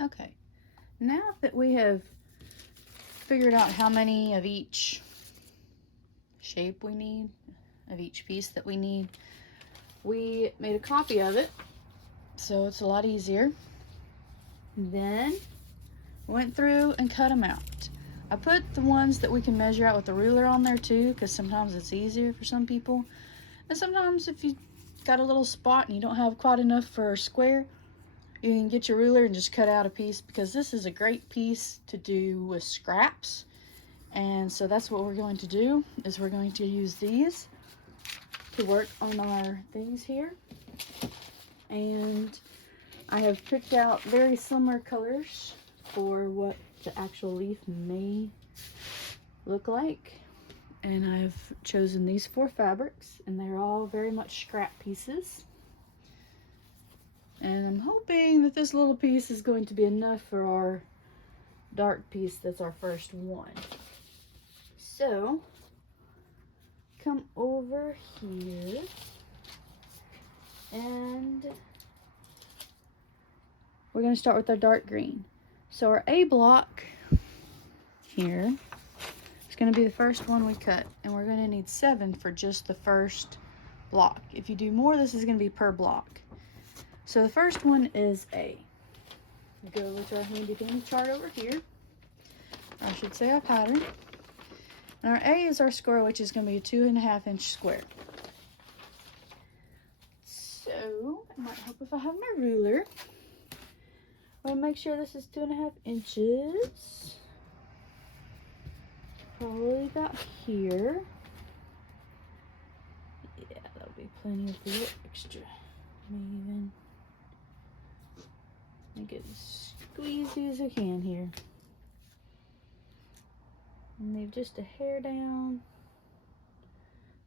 Okay, now that we have figured out how many of each shape we need, of each piece that we need, we made a copy of it so it's a lot easier. Then went through and cut them out. I put the ones that we can measure out with the ruler on there too, because sometimes it's easier for some people. And sometimes if you got a little spot and you don't have quite enough for a square, you can get your ruler and just cut out a piece, because this is a great piece to do with scraps. And so that's what we're going to do, is we're going to use these to work on our things here. And I have picked out very similar colors for what the actual leaf may look like. And I've chosen these 4 fabrics, and they're all very much scrap pieces. And I'm hoping that this little piece is going to be enough for our dark piece that's our first one. So, come over here, and we're going to start with our dark green. So our A block here is going to be the first one we cut, and we're going to need 7 for just the first block. If you do more, this is going to be per block. So the first one is A. We go over to our handy dandy chart over here, or I should say our pattern. And our A is our square, which is going to be a 2.5 inch square. So it might help if I have my ruler. I'm going to make sure this is 2.5 inches. Probably about here. Yeah, that'll be plenty of little extra. Maybe even make it as squeezy as I can here. And leave just a hair down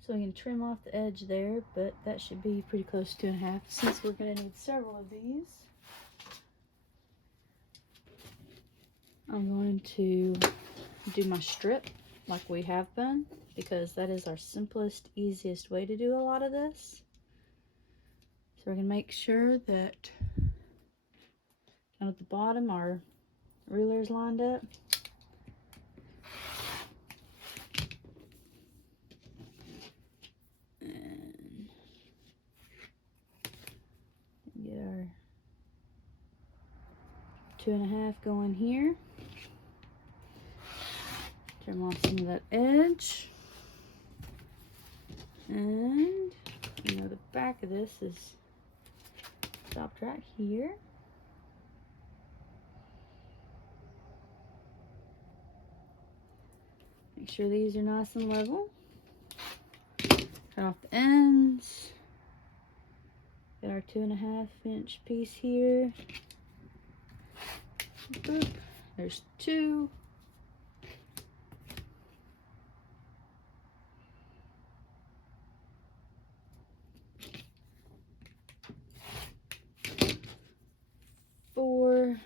so we can trim off the edge there, but that should be pretty close to 2.5 since we're going to need several of these. I'm going to do my strip like we have been, because that is our simplest, easiest way to do a lot of this. So we're going to make sure that down at the bottom our ruler is lined up. And get our 2.5 going here. Trim off some of that edge. And you know, the back of this is stopped right here. Make sure these are nice and level. Cut off the ends. Get our 2.5 inch piece here. Boop. There's 2. Four.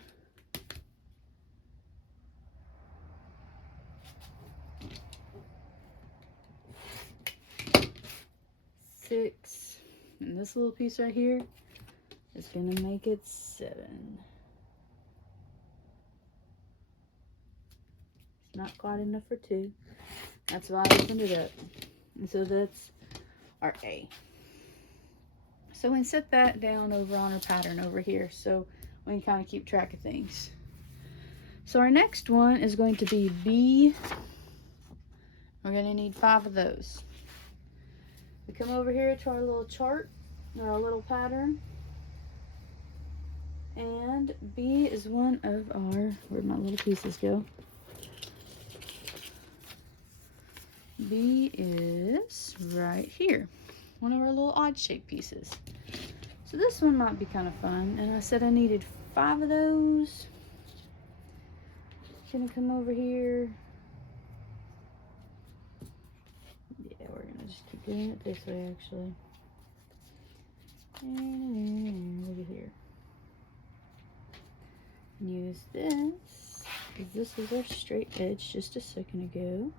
6. And this little piece right here is going to make it 7. It's not quite enough for 2. That's why I opened it up. And so that's our A. So we can set that down over on our pattern over here so we can kind of keep track of things. So our next one is going to be B. We're going to need 5 of those. We come over here to our little chart, or our little pattern. And B is one of our, where'd my little pieces go? B is right here. One of our little odd shaped pieces. So this one might be kind of fun. And I said I needed 5 of those. Gonna come over here. Yeah, we're gonna just keep doing it this way actually. And over here. Use this, because this was our straight edge just a second ago.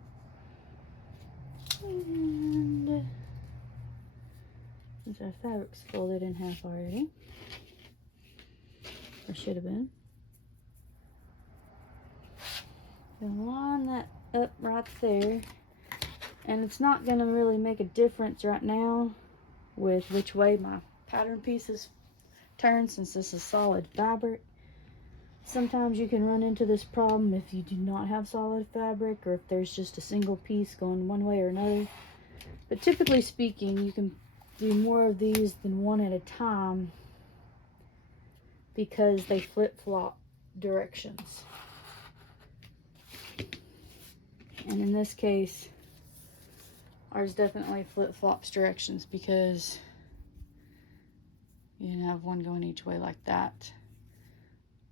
And since our fabric's folded in half already, or should have been, Gonna line that up right there. And it's not gonna really make a difference right now with which way my pattern pieces turn, since this is solid fabric. Sometimes you can run into this problem if you do not have solid fabric, or if there's just a single piece going one way or another. But typically speaking, you can do more of these than one at a time because they flip-flop directions. And in this case, ours definitely flip-flops directions, because you can have one going each way like that.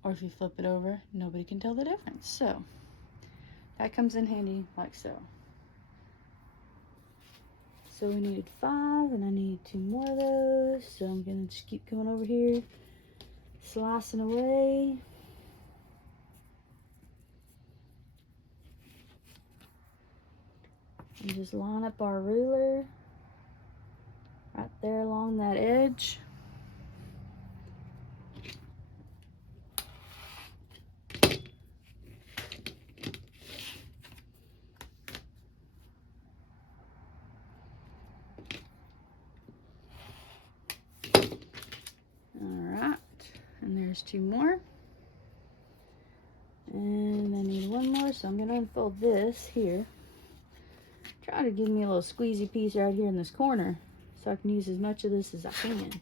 Or if you flip it over, nobody can tell the difference. So that comes in handy like so. So we needed 5, and I need 2 more of those. So I'm gonna just keep going over here, slicing away. And just line up our ruler right there along that edge. Alright, and there's 2 more. And I need 1 more, so I'm going to unfold this here. Try to give me a little squeezy piece right here in this corner, so I can use as much of this as I can.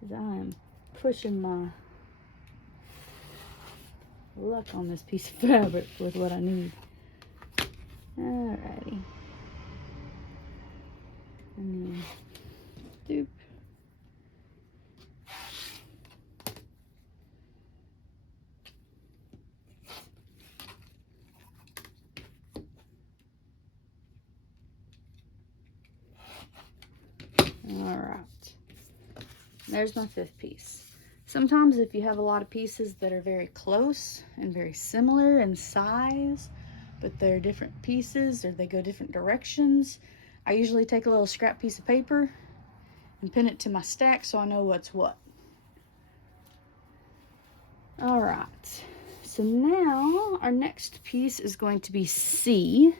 Because I am pushing my luck on this piece of fabric with what I need. Alrighty. And then doop. Alright. There's my 5th piece. Sometimes if you have a lot of pieces that are very close and very similar in size, but they're different pieces or they go different directions, I usually take a little scrap piece of paper and pin it to my stack so I know what's what. Alright, so now our next piece is going to be C.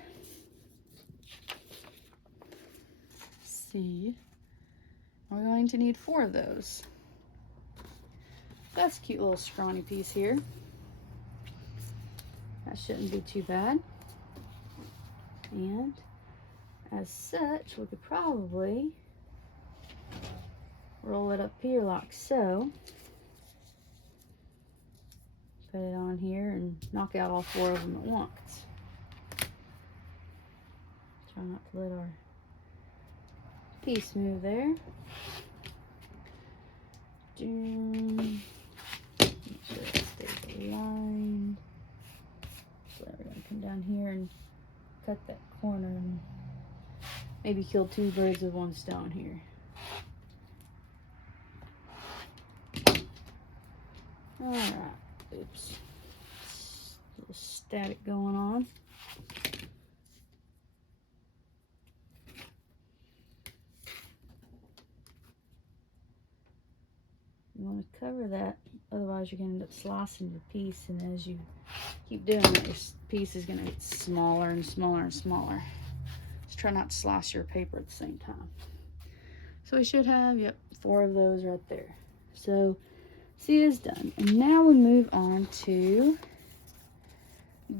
We're going to need 4 of those. That's a cute little scrawny piece here. That shouldn't be too bad. And as such, we could probably roll it up here like so. Put it on here and knock out all 4 of them at once. Try not to let our piece move there. Make sure it stays aligned. So we're going to come down here and cut that corner and maybe kill 2 birds with 1 stone here. Alright, oops. A little static going on. You want to cover that, otherwise you're going to end up slicing your piece, and as you keep doing that, your piece is going to get smaller and smaller and smaller. Just try not to slice your paper at the same time. So we should have, yep, 4 of those right there. So C is done. And now we move on to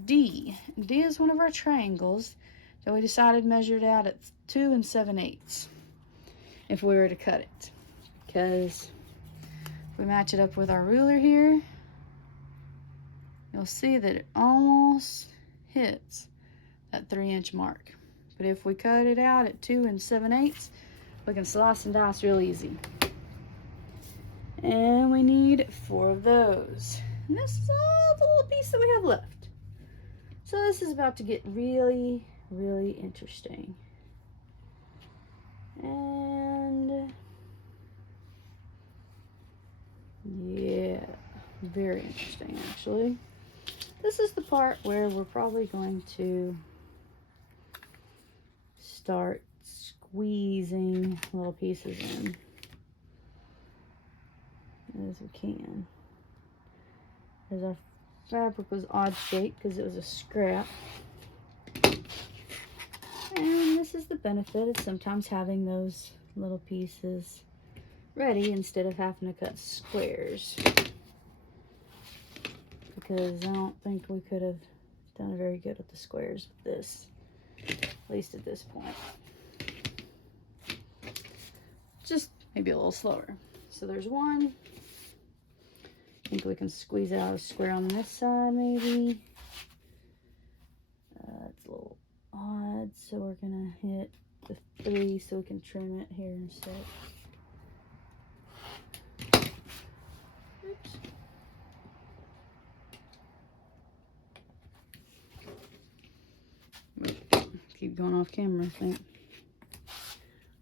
D. D is one of our triangles that we decided measured out at 2 7/8 if we were to cut it. Because if we match it up with our ruler here, you'll see that it almost hits that 3-inch mark. But if we cut it out at 2 7/8, we can slice and dice real easy. And we need 4 of those. And this is all the little piece that we have left. So this is about to get really, really interesting. And yeah, very interesting actually. This is the part where we're probably going to start squeezing little pieces in as we can. because our fabric was odd shaped because it was a scrap. And this is the benefit of sometimes having those little pieces ready instead of having to cut squares. Because I don't think we could have done very good with the squares with this, at least at this point. Just maybe a little slower. So there's one. I think we can squeeze out a square on this side maybe. It's a little odd, so we're gonna hit the 3 so we can trim it here instead. Oops. Keep going off camera, I think.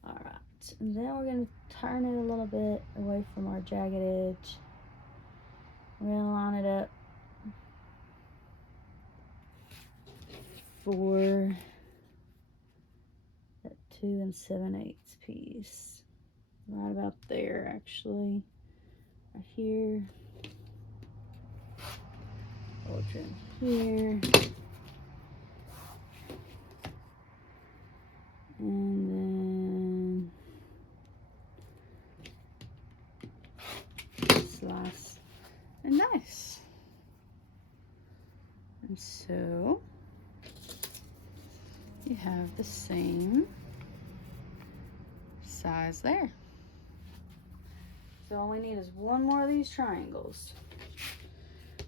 Alright, and then we're gonna turn it a little bit away from our jagged edge. We're gonna line it up for that 2 7/8 piece. Right about there, actually. Right here. We'll trim here. And then slice and dice. And so you have the same size there. So all we need is one more of these triangles.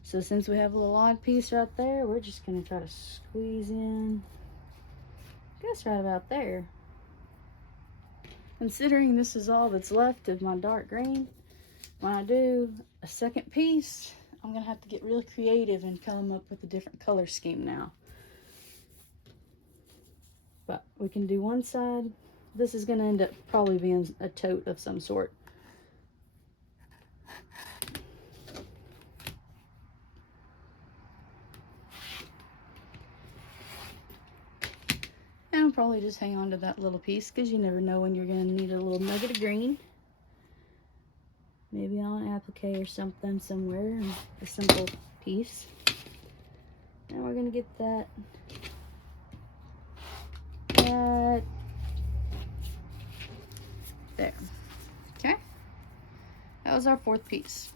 So since we have a little odd piece right there, we're just gonna try to squeeze in, I guess right about there. Considering this is all that's left of my dark green, when I do a second piece, I'm gonna have to get really creative and come up with a different color scheme now. But we can do one side. This is gonna end up probably being a tote of some sort. And I'll probably just hang on to that little piece because you never know when you're gonna need a little nugget of green. Maybe on an applique or something somewhere, a simple piece. And we're gonna get that right there. Okay, that was our 4th piece.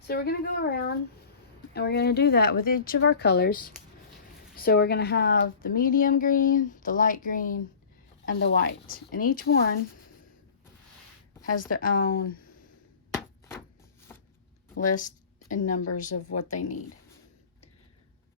So we're gonna go around and we're gonna do that with each of our colors. So we're gonna have the medium green, the light green, and the white. And each one has their own list and numbers of what they need.